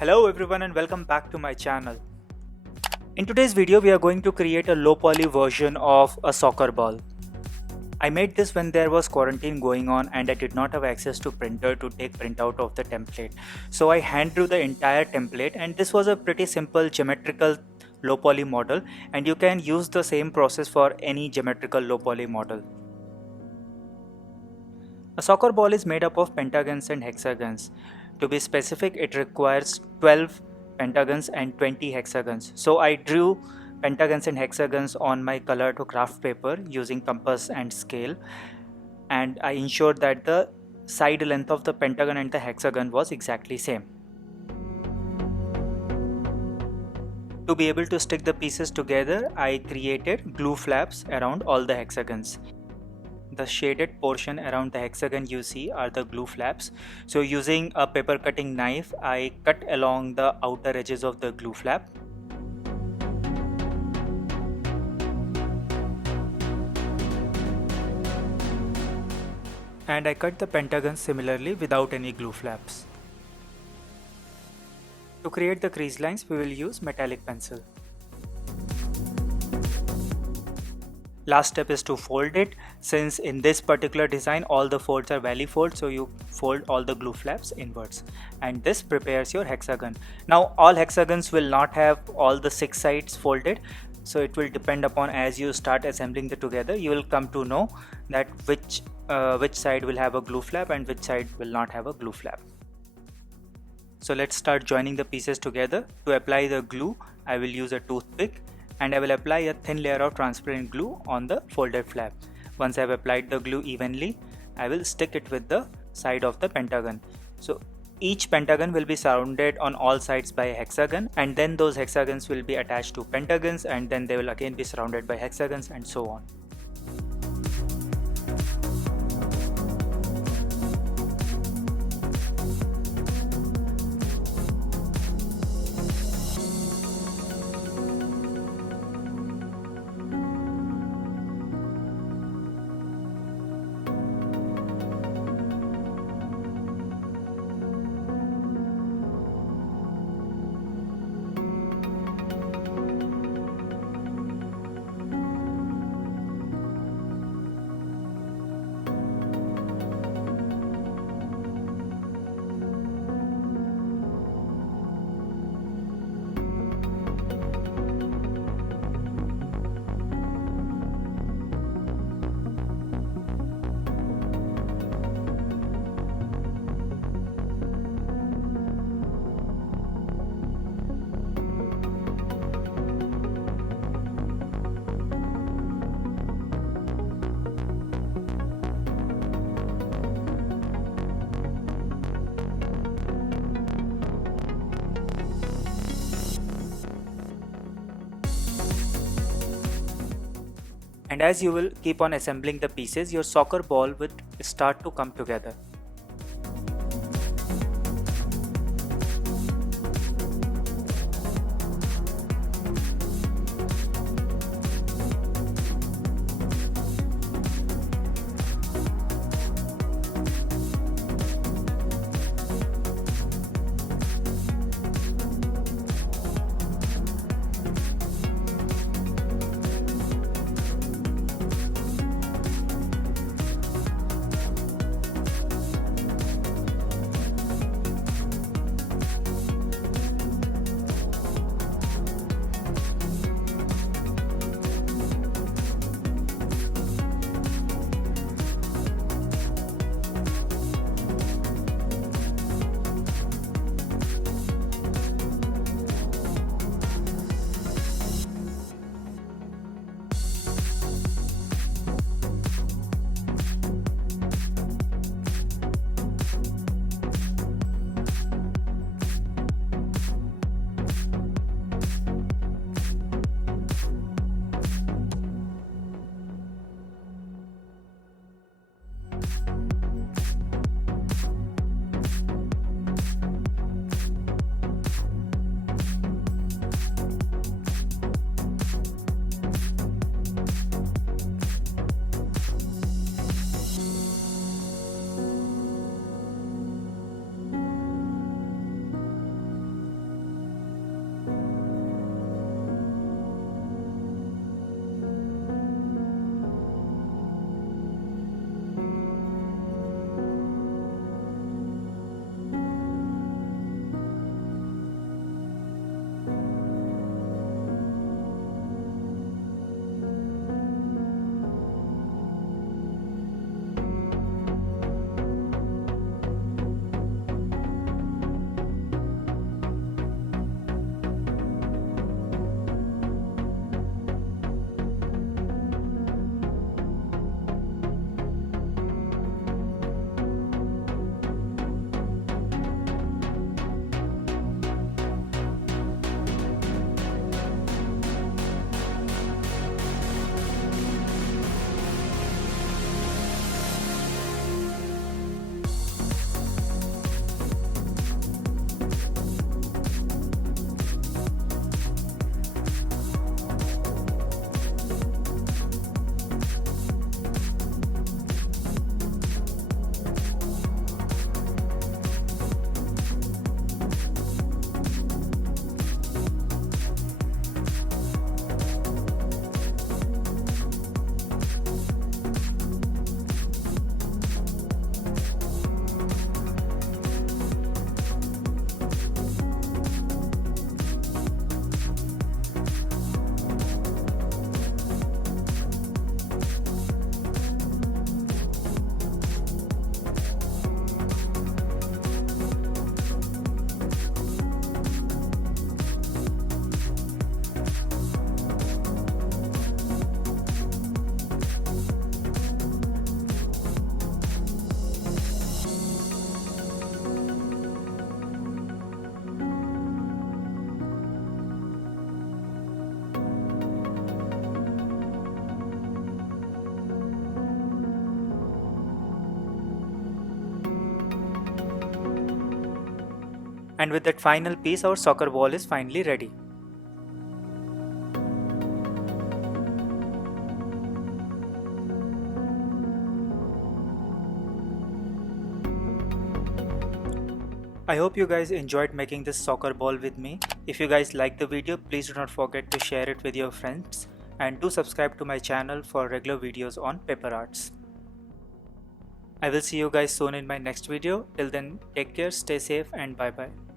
Hello everyone and welcome back to my channel. In today's video we are going to create a low poly version of a soccer ball. I made this when there was quarantine going on and I did not have access to printer to take printout of the template. So I hand drew the entire template, and this was a pretty simple geometrical low poly model, and you can use the same process for any geometrical low poly model. A soccer ball is made up of pentagons and hexagons. To be specific, it requires 12 pentagons and 20 hexagons. So I drew pentagons and hexagons on my color to craft paper using compass and scale, and I ensured that the side length of the pentagon and the hexagon was exactly same. To be able to stick the pieces together, I created glue flaps around all the hexagons. The shaded portion around the hexagon you see are the glue flaps. So using a paper cutting knife, I cut along the outer edges of the glue flap. And I cut the pentagons similarly without any glue flaps. To create the crease lines, we will use metallic pencil. Last step is to fold it. Since in this particular design all the folds are valley folds, so you fold all the glue flaps inwards, and this prepares your hexagon. Now all hexagons will not have all the 6 sides folded, so it will depend upon as you start assembling them together. You will come to know that which side will have a glue flap and which side will not have a glue flap. So let's start joining the pieces together. To apply the glue, I will use a toothpick, and I will apply a thin layer of transparent glue on the folded flap. Once I have applied the glue evenly, I will stick it with the side of the pentagon. So each pentagon will be surrounded on all sides by a hexagon, and then those hexagons will be attached to pentagons, and then they will again be surrounded by hexagons, and so on. And as you will keep on assembling the pieces, your soccer ball will start to come together. And with that final piece, our soccer ball is finally ready. I hope you guys enjoyed making this soccer ball with me. If you guys like the video, please do not forget to share it with your friends and do subscribe to my channel for regular videos on paper arts. I will see you guys soon in my next video. Till then, take care, stay safe, and bye bye.